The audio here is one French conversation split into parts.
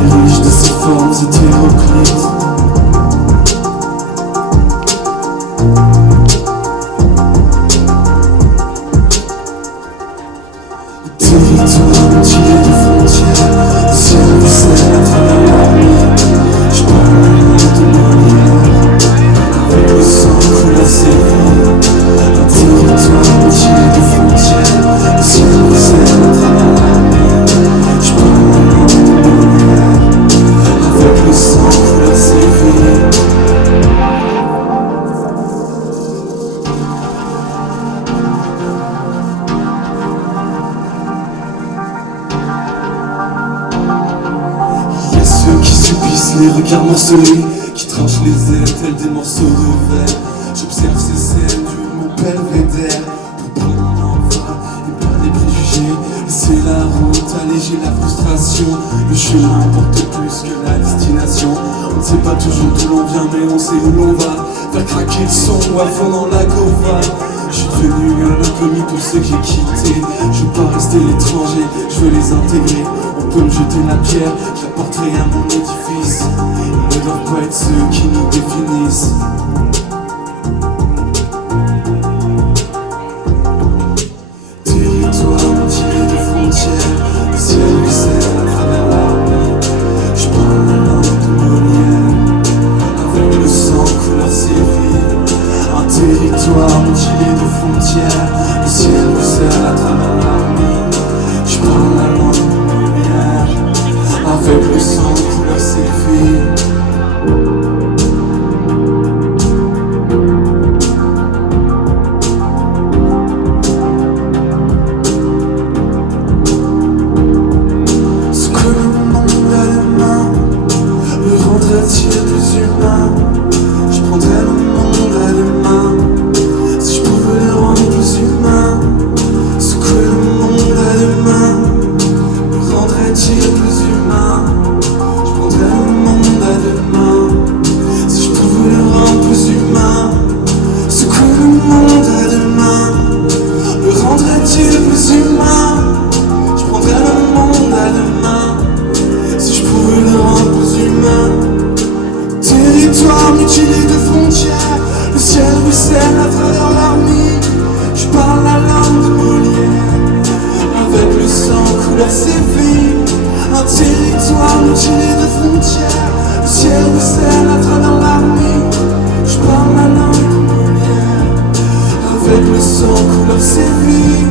riche de ses formes hétéroclites. Territoire mutilé de frontières, le ciel ruisselle à travers la nuit. Je parle la langue de Molière, avec le sang coule à ses vies. Un territoire mutilé de frontières, le ciel ruisselle à travers la nuit. Je parle la langue de Molière, avec le sang coule à ses vies. Les regards morcelés qui tranchent les ailes tels des morceaux de verre. J'observe ces scènes du mon belvédère pour prendre mon envol et perdre les préjugés. Laisser la route, alléger la frustration. Le chemin porte plus que la destination. On ne sait pas toujours d'où l'on vient mais on sait où l'on va. Faire craquer le son à fond dans la gova. Je suis devenu un inconnu pour ceux que j'ai quittés. Je veux pas rester l'étranger, je veux les intégrer. On peut me jeter la pierre, je la porterai à mon édifice. Ils ne doivent pas être ceux qui nous définissent. Territoire mutilé de frontières, le ciel ruisselle à travers l'armée. Je parle la langue de Molière, avec le sang couleur séville. Un territoire mutilé de frontières, le ciel ruisselle à travers l'armée. Je parle la langue de Molière, avec le sang couleur séville. Ce que le monde a de main le rendrait-il plus humain? Je prendrais le monde à deux mains si je pouvais le rendre plus humain. Ce que le monde a de main le rendrait-il plus humain? Je prendrais le monde à deux mains si je pouvais le rendre plus humain. Ce que le monde a de main le rendrait-il plus humain? Je prendrais le monde à deux mains si je pouvais le rendre plus humain. Territoire mutilé de frontières, le ciel ruisselle à travers l'armée. Je parle la langue de Molière, avec le sang coule à ses vies. Un territoire mutilé de frontières, le ciel ruisselle à travers l'armée. Je parle la langue de Molière, avec le sang coule à ses vies.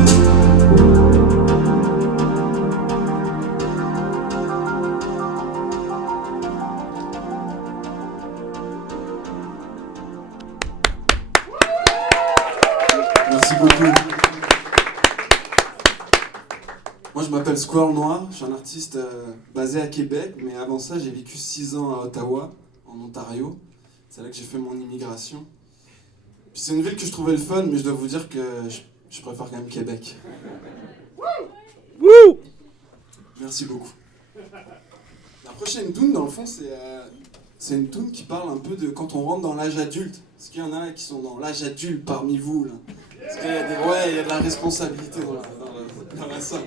Merci beaucoup. Moi je m'appelle Squirrel Noir, je suis un artiste basé à Québec, mais avant ça j'ai vécu 6 ans à Ottawa, en Ontario. C'est là que j'ai fait mon immigration. Puis c'est une ville que je trouvais le fun, mais je dois vous dire que je préfère quand même Québec. Merci beaucoup. La prochaine tune, dans le fond, c'est une tune qui parle un peu de quand on rentre dans l'âge adulte. Est-ce qu'il y en a qui sont dans l'âge adulte parmi vous là? Parce qu'il y a il y a de la responsabilité dans la salle.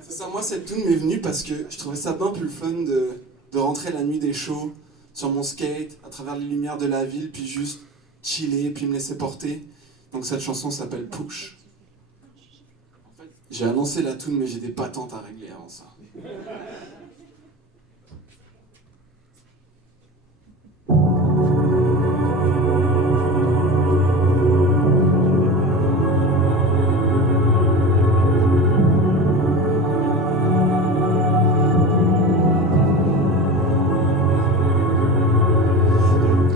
C'est ça, moi cette tune m'est venue parce que je trouvais ça bien plus fun de rentrer la nuit des shows sur mon skate, à travers les lumières de la ville, puis juste chiller, puis me laisser porter. Donc cette chanson s'appelle Push. En fait, j'ai annoncé la tune, mais j'ai des patentes à régler avant ça.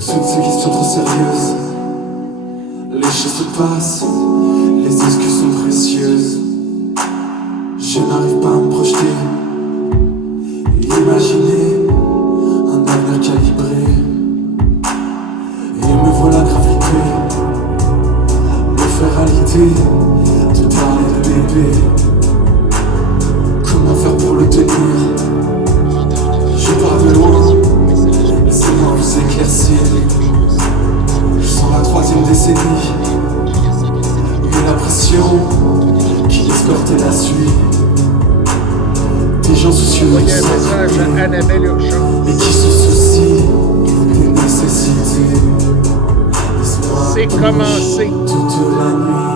Toutes ces questions trop sérieuses, les choses se passent, les excuses sont précieuses. Je n'arrive pas à me projeter et imaginer un avenir calibré. Et me voilà gravité, me faire réalité, te parler de bébé. Comment faire pour le tenir? Je pars de loin, laissez-moi vous éclaircir. Je sens la 3e décennie et la pression qui escortait la suite. Des gens soucieux de Annabelle Urgent. et qui se soucie des nécessités. Laisse-moi C'est commencé. toute la nuit,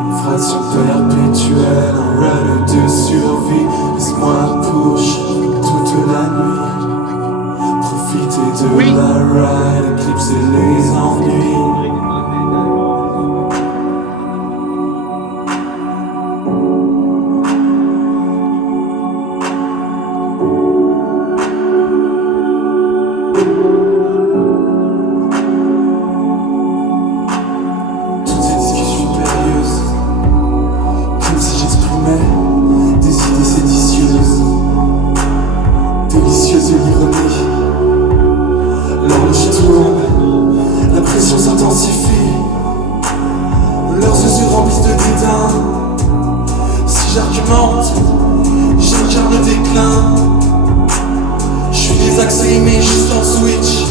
une fraction perpétuelle, un run de survie. Laisse-moi push toute la nuit, profiter de Oui. la ride, éclipser les ennuis. Toutes ces discussions périlleuses, comme si j'exprimais des idées séditieuses, délicieuses de l'ironie. L'horloge tourne, la pression s'intensifie, leurs yeux se remplissent de dédain. Si j'argumente, j'incarne le déclin. Je suis désaxé mais juste en switch,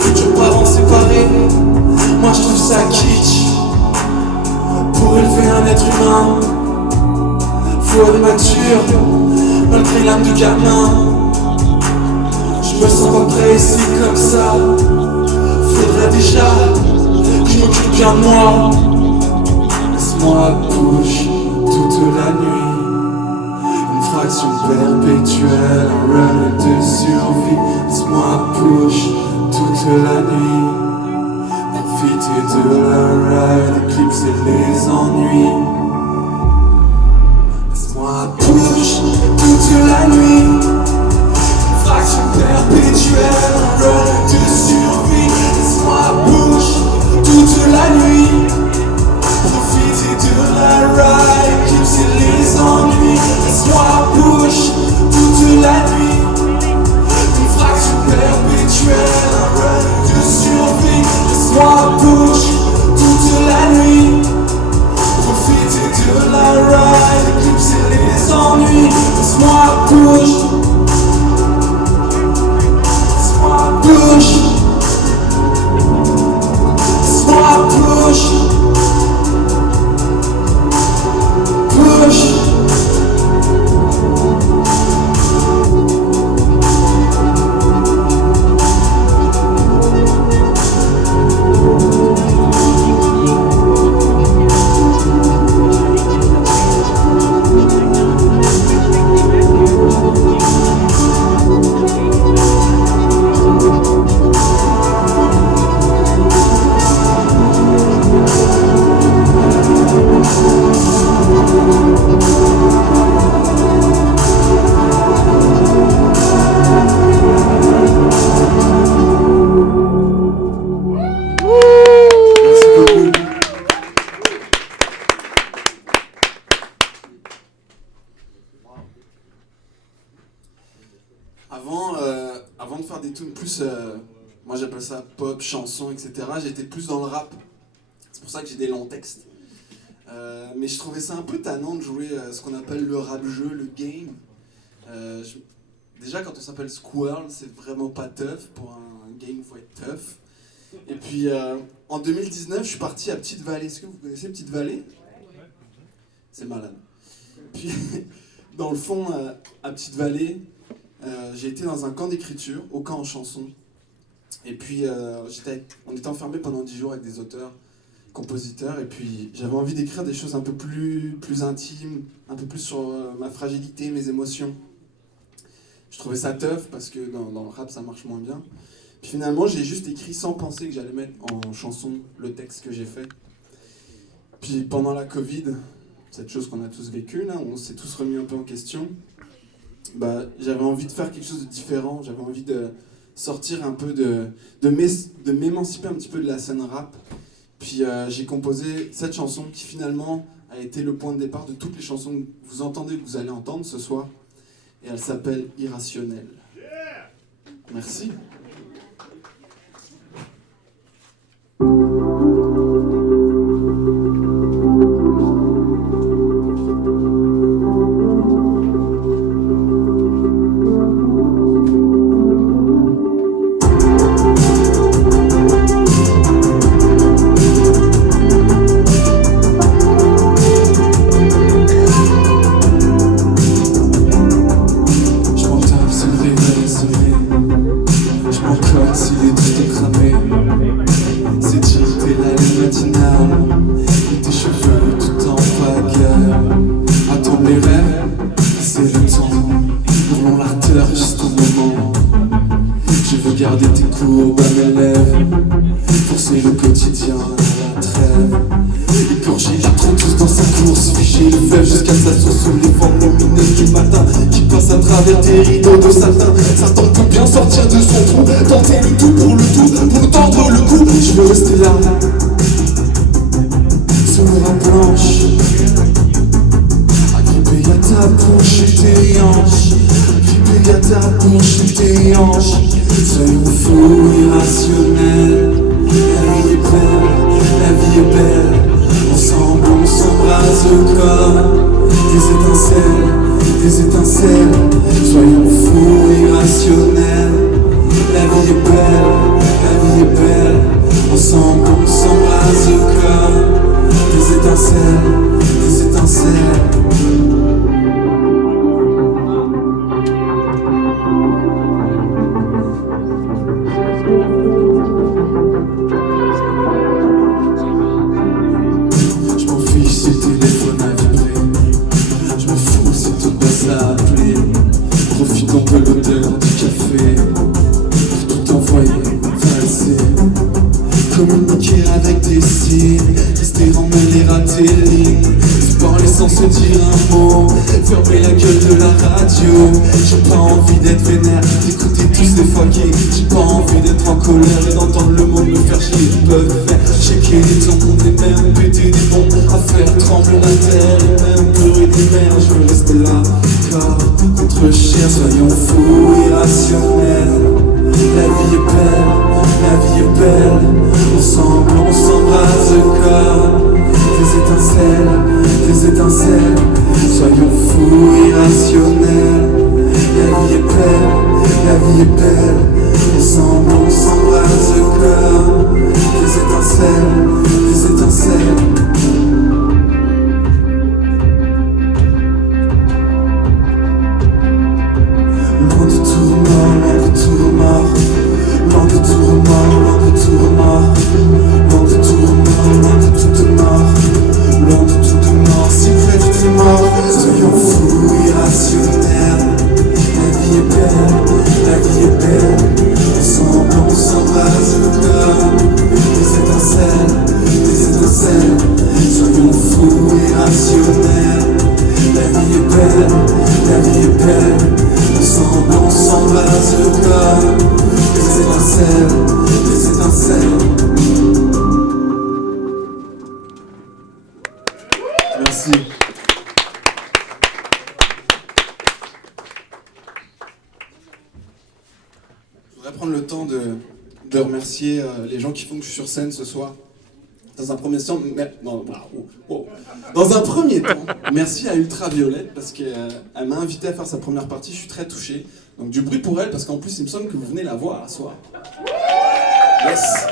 futurs parents séparés. Moi je trouve ça kitsch. Pour élever un être humain, faut être mature, malgré l'âme du gamin. Je me sens pas prêt ici comme ça. Faudrait déjà que je m'occupe bien de moi. Laisse-moi push toute la nuit, une fraction perpétuelle, un run de survie. Laisse-moi push toute la nuit, profiter de la ride, éclipser les ennuis. Laisse-moi push toute la nuit, fraction perpétuelle, un run de survie. Laisse-moi push toute la nuit, profiter de la ride, éclipser les ennuis. Laisse-moi push toute la nuit, une fraction perpétuelle, un run de survie. Laisse-moi push toute la nuit, profiter de la ride, éclipser les ennuis. Laisse-moi push, laisse-moi push, laisse-moi push, push. Merci beaucoup. Avant de faire des tunes plus, moi j'appelle ça pop, chanson, etc., j'étais plus dans le rap. C'est pour ça que j'ai des longs textes. Mais je trouvais ça un peu tannant de jouer ce qu'on appelle le rap-jeu, le game. Déjà quand on s'appelle Squirrel, c'est vraiment pas tough. Pour un game, il faut être tough. Et puis en 2019, je suis parti à Petite Vallée. Est-ce que vous connaissez Petite Vallée ? C'est malade. Puis dans le fond, à Petite Vallée, j'ai été dans un camp d'écriture, au camp en chanson. Et puis on était enfermés pendant 10 jours avec des auteurs, compositeurs. Et puis j'avais envie d'écrire des choses un peu plus intimes, un peu plus sur ma fragilité, mes émotions. Je trouvais ça tough parce que dans le rap ça marche moins bien. Puis finalement j'ai juste écrit sans penser que j'allais mettre en chanson le texte que j'ai fait. Puis pendant la Covid, cette chose qu'on a tous vécue là, on s'est tous remis un peu en question. J'avais envie de faire quelque chose de différent, j'avais envie de sortir un peu de m'émanciper un petit peu de la scène rap. Puis j'ai composé cette chanson qui finalement a été le point de départ de toutes les chansons que vous entendez, que vous allez entendre ce soir. Et elle s'appelle Irrationnel. Merci. Je m'entends ordinateur juste un moment. Je veux garder tes courbes à mes lèvres, forcer le quotidien à la trêve. Égorger les trous tous dans sa course, figer le fleuve jusqu'à sa source sous les vents lumineux du matin qui passe à travers des rideaux de satin. Satan peut bien sortir de son trou, tenter le tout pour nous tendre le cou. Je veux rester là, sur la planche, agrippé à ta bouche et tes hanches, agrippé à ta bouche et tes hanches. Soyons fous, irrationnels. La vie est belle, la vie est belle. Ensemble on s'embrasse comme des étincelles. Soyons fous, irrationnels. La vie est belle, la vie est belle. Ensemble on s'embrasse comme des étincelles. Profitons de l'odeur du café pour tout envoyer, passer, communiquer avec des signes, rester emmêlé, rater les lignes, se parler sans se dire un mot, fermer la gueule de la radio. J'ai pas envie d'être vénère, d'écouter tous ces fuckers. J'ai pas envie d'être en colère et d'entendre le monde me faire chier. Ils peuvent faire checker les temps et même péter des bombes, à faire trembler la terre et même pleurer des mers. Je veux rester là, corps contre chair, soyons fous, irrationnels. La vie est belle, la vie est belle. Ensemble on s'embrasse comme des étincelles. Soyons fous, irrationnels. La vie est belle, la vie est belle. Ensemble on s'embrasse comme des étincelles. Loin de tout remords, loin de tout remords. Loin de tout remords, loin de tout remords. Loin de tout remords, loin de toute mort. Loin de toute mort, si près de tes morts. Soyons fous, irrationnels. La vie est belle, la vie est belle. Ensemble on s'embrasse comme des étincelles. Soyons fous, irrationnels. La vie est belle, la vie est belle. Ensemble on s'embrasse comme des étincelles. Merci. Je voudrais prendre le temps de remercier les gens qui font que je suis sur scène ce soir. Dans un premier temps, Dans un premier temps, merci à Ultraviolette parce qu'elle m'a invité à faire sa première partie, je suis très touché. Donc du bruit pour elle parce qu'en plus il me semble que vous venez la voir ce soir. Yes.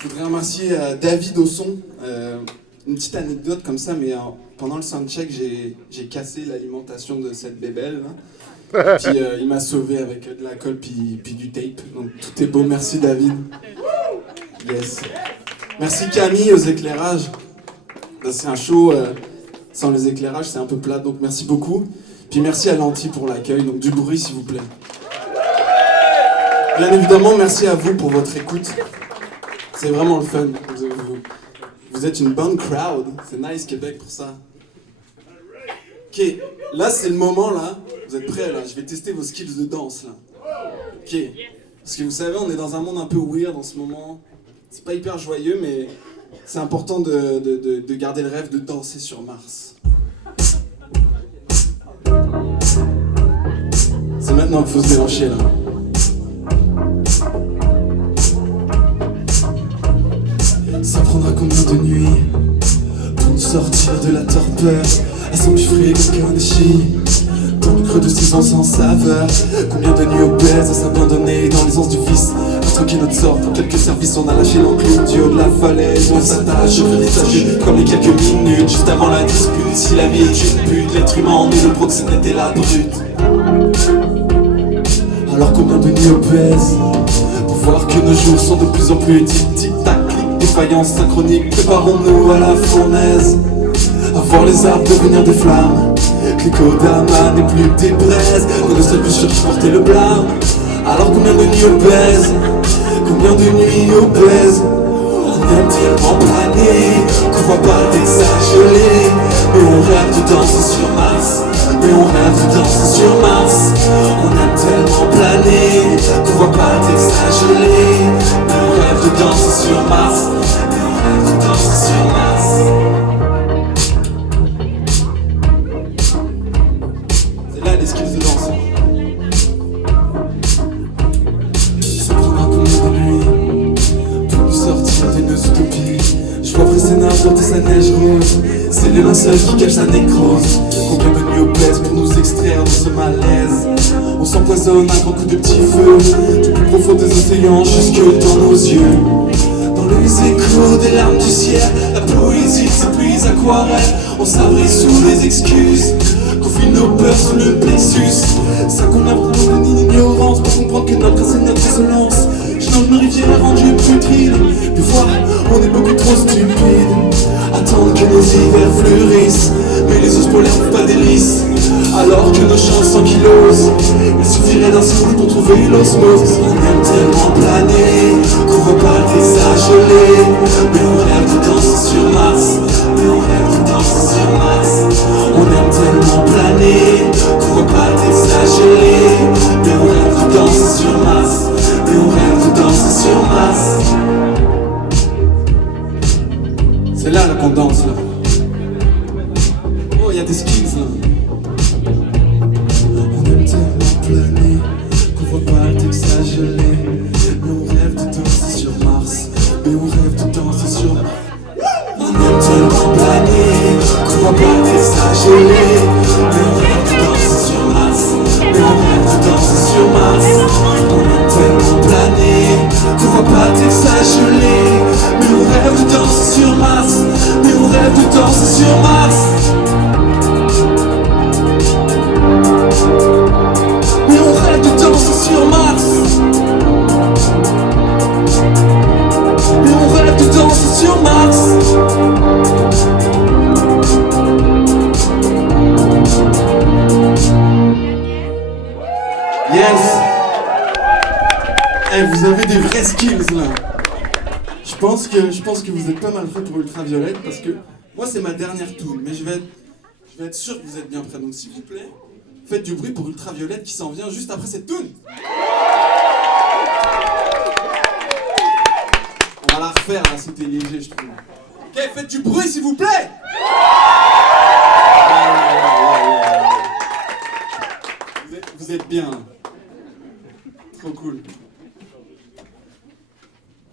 Je voudrais remercier David au son. Une petite anecdote comme ça, mais pendant le soundcheck, j'ai cassé l'alimentation de cette bébelle. Là. Puis il m'a sauvé avec de la colle puis du tape. Donc tout est beau, merci David. Yes. Merci Camille aux éclairages. C'est un show sans les éclairages, c'est un peu plat, donc merci beaucoup. Puis merci à Lanty pour l'accueil, donc du bruit s'il vous plaît. Bien évidemment, merci à vous pour votre écoute. C'est vraiment le fun. Vous êtes une bonne crowd. C'est nice Québec pour ça. Ok, là c'est le moment là. Vous êtes prêts là? Je vais tester vos skills de danse là. Ok. Parce que vous savez, on est dans un monde un peu weird en ce moment. C'est pas hyper joyeux, mais c'est important de garder le rêve de danser sur Mars. C'est maintenant qu'il faut se déhancher là. Ça prendra combien de nuits pour nous sortir de la torpeur, à s'empiffrer comme Konichi dans le creux de 6 ans sans saveur. Combien de nuits obèses à s'abandonner dans les anses du vice, à troquer notre sort pour quelques services. On a lâché l'enclume du haut de la falaise, on s'attache au détaché comme les quelques minutes juste avant la dispute. Si la vie est une pute, l'être humain en est le proxénète et la brute. Alors combien de nuits obèses pour voir que nos jours sont de plus en plus tic-tic-tac, défaillance synchronique, préparons-nous à la fournaise, à voir les arbres devenir des flammes, que que Kodama n'est plus que des braises, que nos seuls bûcheurs qui portaient le blâme. Alors combien de nuits obèses, combien de nuits obèses. On aime tellement planer qu'on voit pas le Texas gelé. Mais on rêve de danser sur Mars, mais on rêve de danser sur Mars. On aime tellement planer qu'on voit pas le Texas gelé. Mais on rêve de danser sur Mars, mais on rêve de danser sur Mars. C'est là les skills de danse. Se prendre un combien de nuits pour nous sortir de nos utopies. Je vois Freysénard porter sa neige rose, c'est le linceul qui cache sa nécrose. Combien de nuits obèses pour nous extraire de ce malaise. On s'empoisonne un grand coup de petit feu, du plus profond des océans jusque dans nos yeux. Dans les échos des larmes du ciel, la poésie de ces pluies aquarelles. On s'abrite sous les excuses, confine nos peurs sous le plexus. Ça combien pour nous d'une ignorance, pour comprendre que notre race est notre résonance. Je nage une rivière rendue putride, des fois on est beaucoup trop stupide. Attendre que nos hivers fleurissent, mais les ours polaires font pas délices. Alors que nos champs s'ankylosent, il suffirait d'un souffle pour trouver l'osmose. On aime tellement planer qu'on voit pas le Texas gelé. Mais on rêve de danser sur Mars, mais on rêve de danser sur Mars. On aime tellement planer qu'on voit pas le Texas gelé. Mais on rêve de danser sur Mars, mais on rêve de danser sur Mars. C'est là qu'on danse là. Oh, y'a des skills là. On aime tellement planer qu'on voit pas le Texas gelé. Mais on rêve de danser sur Mars, mais on rêve de danser sur Mars. On aime tellement planer qu'on voit pas le Texas gelé. Mais on rêve de danser sur Mars, mais on rêve de danser sur Mars. On aime tellement planer qu'on voit pas le Texas gelé. Mais on rêve de danser sur Mars, mais on rêve de danser sur Mars. Mais on rêve de danser sur Mars. Mais on rêve de danser sur Mars. Yes. Eh, vous avez des vrais skills là. Je pense que vous êtes pas mal prêts pour Ultraviolette parce que moi c'est ma dernière tune, mais je vais être sûr que vous êtes bien prêts. Donc s'il vous plaît, faites du bruit pour Ultraviolette qui s'en vient juste après cette tune. On va la refaire là, c'était léger je trouve. Ok, faites du bruit s'il vous plaît. Vous êtes bien. Trop cool.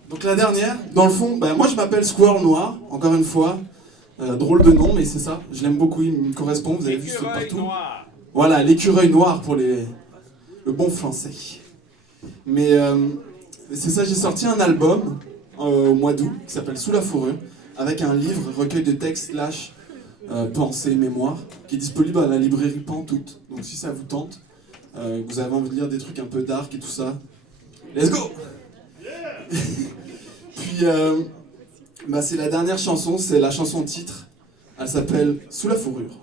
Donc la dernière, dans le fond, moi je m'appelle Squirrel Noir, encore une fois. Drôle de nom, mais c'est ça. Je l'aime beaucoup, il me correspond, vous avez vu ce partout. Noir. Voilà, l'écureuil noir pour le bon français. Mais c'est ça, j'ai sorti un album au mois d'août qui s'appelle Sous la fourrure, avec un livre, recueil de textes, pensées, mémoires, qui est disponible à la librairie Pantoute. Donc si ça vous tente, que vous avez envie de lire des trucs un peu dark et tout ça, let's go. Puis c'est la dernière chanson, c'est la chanson titre. Elle s'appelle Sous la fourrure.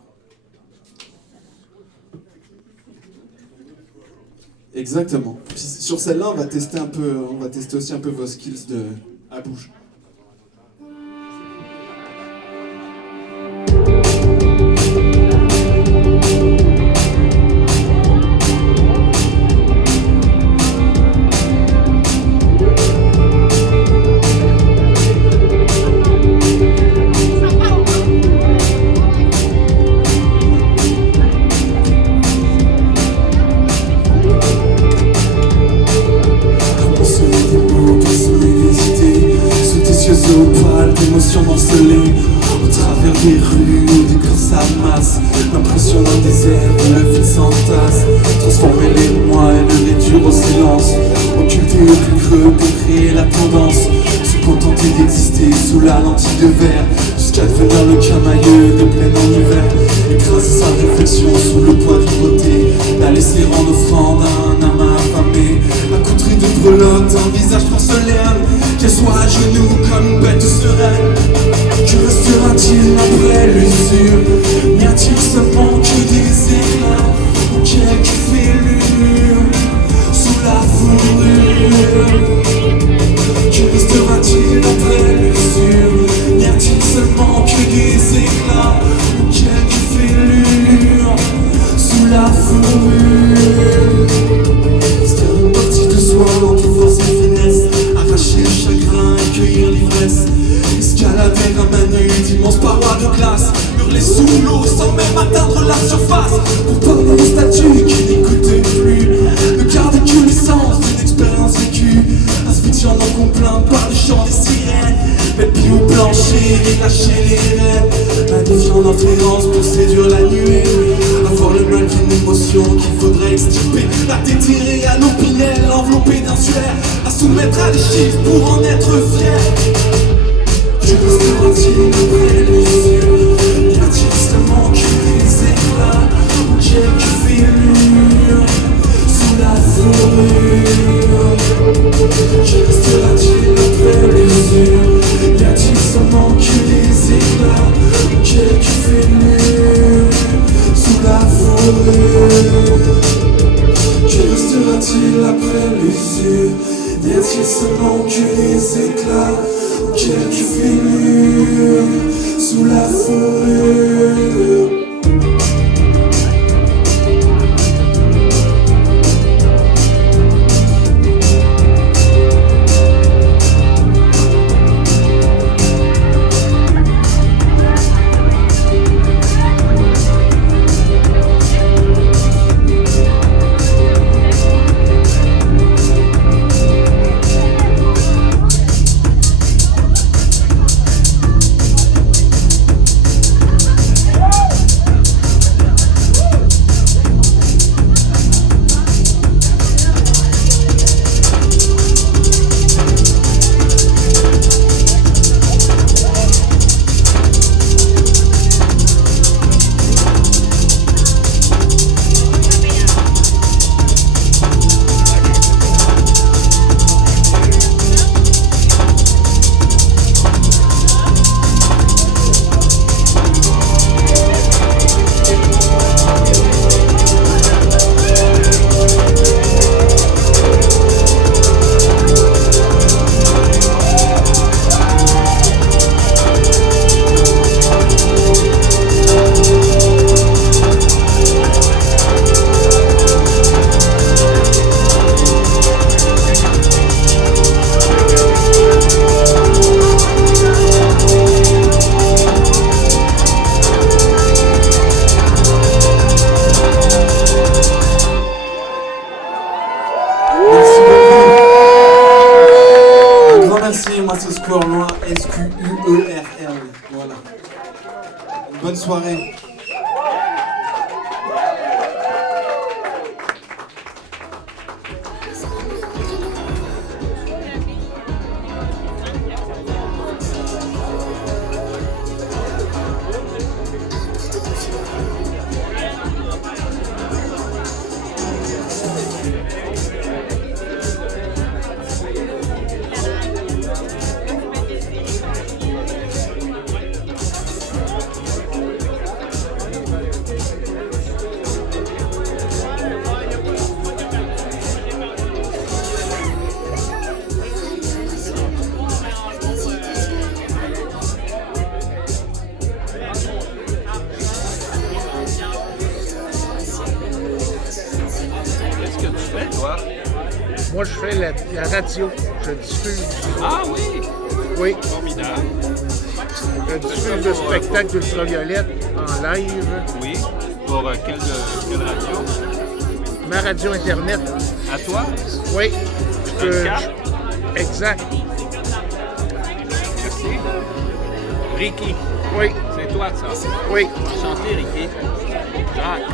Exactement. Puis sur celle-là, on va tester aussi un peu vos skills à bouche. D'émotions morcelées au travers des rues où des corps s'amassent. L'impression d'un désert où le vide s'entasse. Transformer les mois et le réduire au silence. Occulter au plus creux pour créer la tendance. Se contenter d'exister sous la lentille de verre. Jusqu'à devenir le camailleux de plein en hiver. Écraser sa réflexion sous le poids de beauté. La laisser en offrande à un âme affamé. Accoutrie de breloques, un visage porcelaine. Qu'elle soit à genoux comme une bête sereine. Que restera-t-il après l'usure? N'y a-t-il seulement que des déterrer à l'opinel, enveloppé d'un suaire, à soumettre à des chiffres pour en être fier. Que restera-t-il après l'usure? Y a-t-il seulement que des éclats ou quelques fêlures sous la fourrure? Que restera-t-il après l'usure? Y a-t-il seulement que des éclats ou quelques fêlures sous la fourrure? Que restera-t-il après l'usure? Y a-t-il seulement que des éclats ou quelques fêlures sous la fourrure? Moi c'est Squirrel Noir, SQUERL. Voilà. Bonne soirée. Moi, je fais la radio. Je diffuse. Ah oui! Oui. Formidable. Je diffuse le spectacle d'Ultraviolette en live. Oui. Pour quelle radio? Ma radio Internet. À toi? Oui. Exact. Merci. Ricky. Oui. C'est toi, ça? Oui. Enchanté, Ricky. Jacques.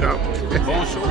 Non. Bon show.